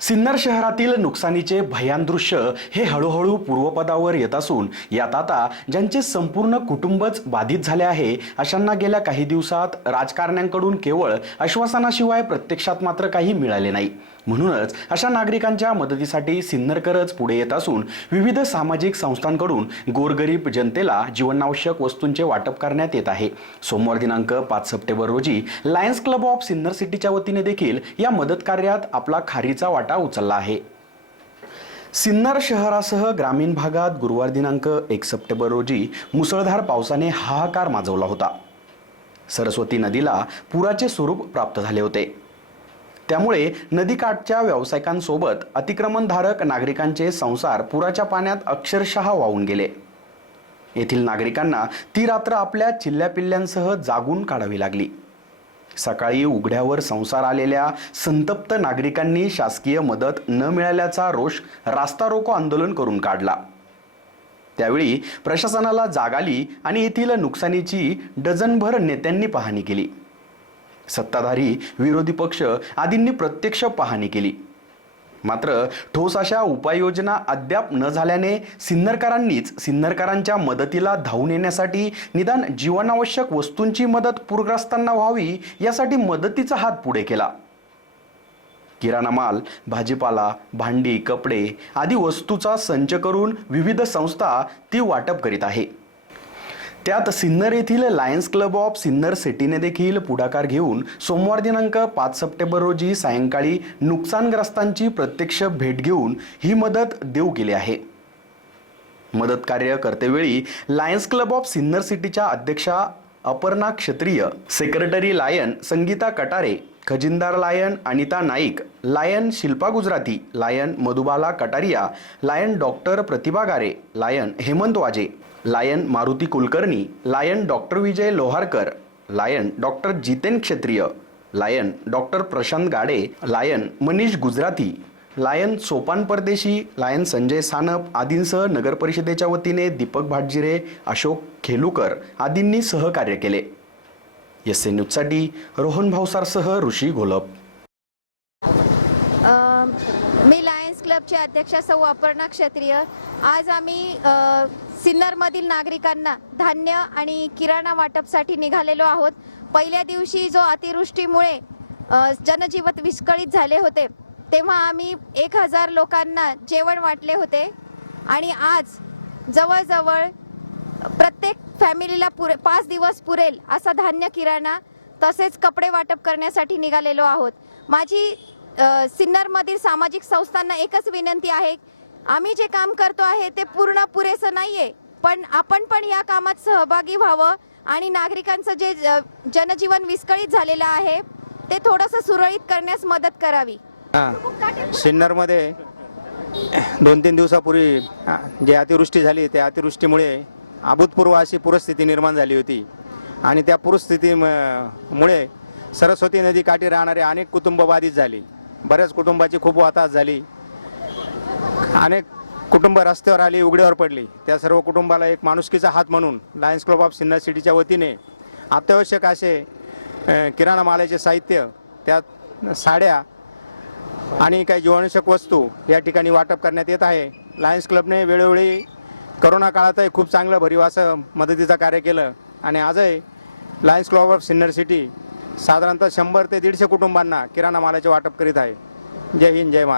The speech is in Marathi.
सिन्नर शहरातील नुकसानीचे भयान दृश्य हे हळूहळू पूर्वपदावर येत असून यात आता ज्यांचे संपूर्ण कुटुंबच बाधित झाले आहे अशांना गेल्या काही दिवसात राजकारण्यांकडून केवळ आश्वासनाशिवाय प्रत्यक्षात मात्र काही मिळाले नाही. म्हणूनच अशा नागरिकांच्या मदतीसाठी सिन्नरकरच पुढे येत असून विविध सामाजिक संस्थांकडून गोरगरीब जनतेला जीवनावश्यक वस्तूंचे वाटप करण्यात येत आहे. सोमवार दिनांक पाच सप्टेंबर रोजी लायन्स क्लब ऑफ सिन्नर सिटीच्या वतीने देखील या मदत कार्यात आपला खारीचा वाटा उचलला आहे. सिन्नर शहरासह ग्रामीण भागात गुरुवार दिनांक एक सप्टेंबर रोजी मुसळधार पावसाने हाहाकार माजवला होता. सरस्वती नदीला पुराचे स्वरूप प्राप्त झाले होते. त्यामुळे नदीकाठच्या व्यावसायिकांसोबत अतिक्रमणधारक नागरिकांचे संसार पुराच्या पाण्यात अक्षरशः वाहून गेले. येथील नागरिकांना ती रात्र आपल्या चिल्ल्यापिल्ल्यांसह जागून काढावी लागली. सकाळी उघड्यावर संसार आलेल्या संतप्त नागरिकांनी शासकीय मदत न मिळाल्याचा रोष रास्ता रोको आंदोलन करून काढला. त्यावेळी प्रशासनाला जाग आली आणि येथील नुकसानीची डझनभर नेत्यांनी पाहणी केली. सत्ताधारी विरोधी पक्ष आदींनी प्रत्यक्ष पाहणी केली. मात्र ठोस अशा उपाययोजना अद्याप न झाल्याने सिन्नरकरांनीच सिन्नरकरांच्या मदतीला धावून येण्यासाठी निदान जीवनावश्यक वस्तूंची मदत पूरग्रस्तांना व्हावी यासाठी मदतीचा हात पुढे केला. किराणा माल भाजीपाला भांडी कपडे आदी वस्तूचा संच करून विविध संस्था ती वाटप करीत आहे. त्यात सिन्नर येथील लायन्स क्लब ऑफ सिन्नर सिटीने देखील पुढाकार घेऊन सोमवार दिनांक पाच सप्टेंबर रोजी सायंकाळी नुकसानग्रस्तांची प्रत्यक्ष भेट घेऊन ही मदत देऊ केली आहे. मदत कार्य करतेवेळी लायन्स क्लब ऑफ सिन्नर सिटीच्या अध्यक्षा Aparna Kshatriya secretary Lion Sangeeta Katare खजिनदार Lion Anita Naik Lion Shilpa Gujarati Lion Madhubala Kataria Lion doctor Pratibha Gare Lion Hemant Waje Lion Maruti Kulkarni Lion doctor Vijay Loharkar Lion doctor Jiten Kshatriya Lion doctor Prashant Gade Lion Manish Gujarati Lion Sopan Pardeshi Lion Sanjay Sanap आदींसह नगरपरिषदेच्या वतीने दीपक भाटजिरे अशोक खेलुकर आदींनी सहकार्य केले. एस ए न्यूजसाठी रोहन भावसारसह ऋषी घोलप मी लायन्स क्लबचे अध्यक्ष सौ अपर्णा क्षत्रिय. आज आम्ही सिन्नरमधील नागरिकांना धान्य आणि किराणा वाटपसाठी निघालेलो आहोत. पहिल्या दिवशी जो अतिवृष्टीमुळे जनजीवन विस्कळीत झाले होते तेव्हा आम्ही एक हजार लोकांना जेवण वाटले होते. आणि आज जवळजवळ प्रत्येक फॅमिलीला पुरे पाच दिवस पुरेल असा धान्य किराणा तसेच कपडे वाटप करण्यासाठी निघालेलो आहोत. माझी सिन्नरमधील सामाजिक संस्थांना एकच विनंती आहे आम्ही जे काम करतो आहे ते पूर्ण पुरेसं नाहीये पण आपण पण या कामात सहभागी व्हावं आणि नागरिकांचं जे जनजीवन विस्कळीत झालेलं आहे ते थोडंसं सुरळीत करण्यास मदत करावी. सिन्नरमध्ये दोन तीन दिवसापूर्वी जे अतिवृष्टी झाली त्या अतिवृष्टीमुळे अभूतपूर्व अशी पूरस्थिती निर्माण झाली होती. आणि त्या पूरस्थितीमुळे सरस्वती नदी काठी राहणारे अनेक कुटुंब बाधित झाली. बऱ्याच कुटुंबाची खूप वाताहत झाली. अनेक कुटुंब रस्त्यावर आली उघड्यावर पडली. त्या सर्व कुटुंबाला एक माणुसकीचा हात म्हणून लायन्स क्लब ऑफ सिन्नर सिटीच्या वतीने अत्यावश्यक असे किराणा मालाचे साहित्य त्यात साड्या आणि काही जीवनावश्यक वस्तू या ठिकाणी वाटप करण्यात येत आहे. लायन्स क्लबने वेळोवेळी करोना काळातही खूप चांगलं भरीव असं मदतीचं कार्य केलं. आणि आजही Lions Club of Sinnar City साधारणतः शंभर ते दीडशे कुटुंबांना किराणा मालाचे वाटप करीत आहे. जय हिंद जय महाराज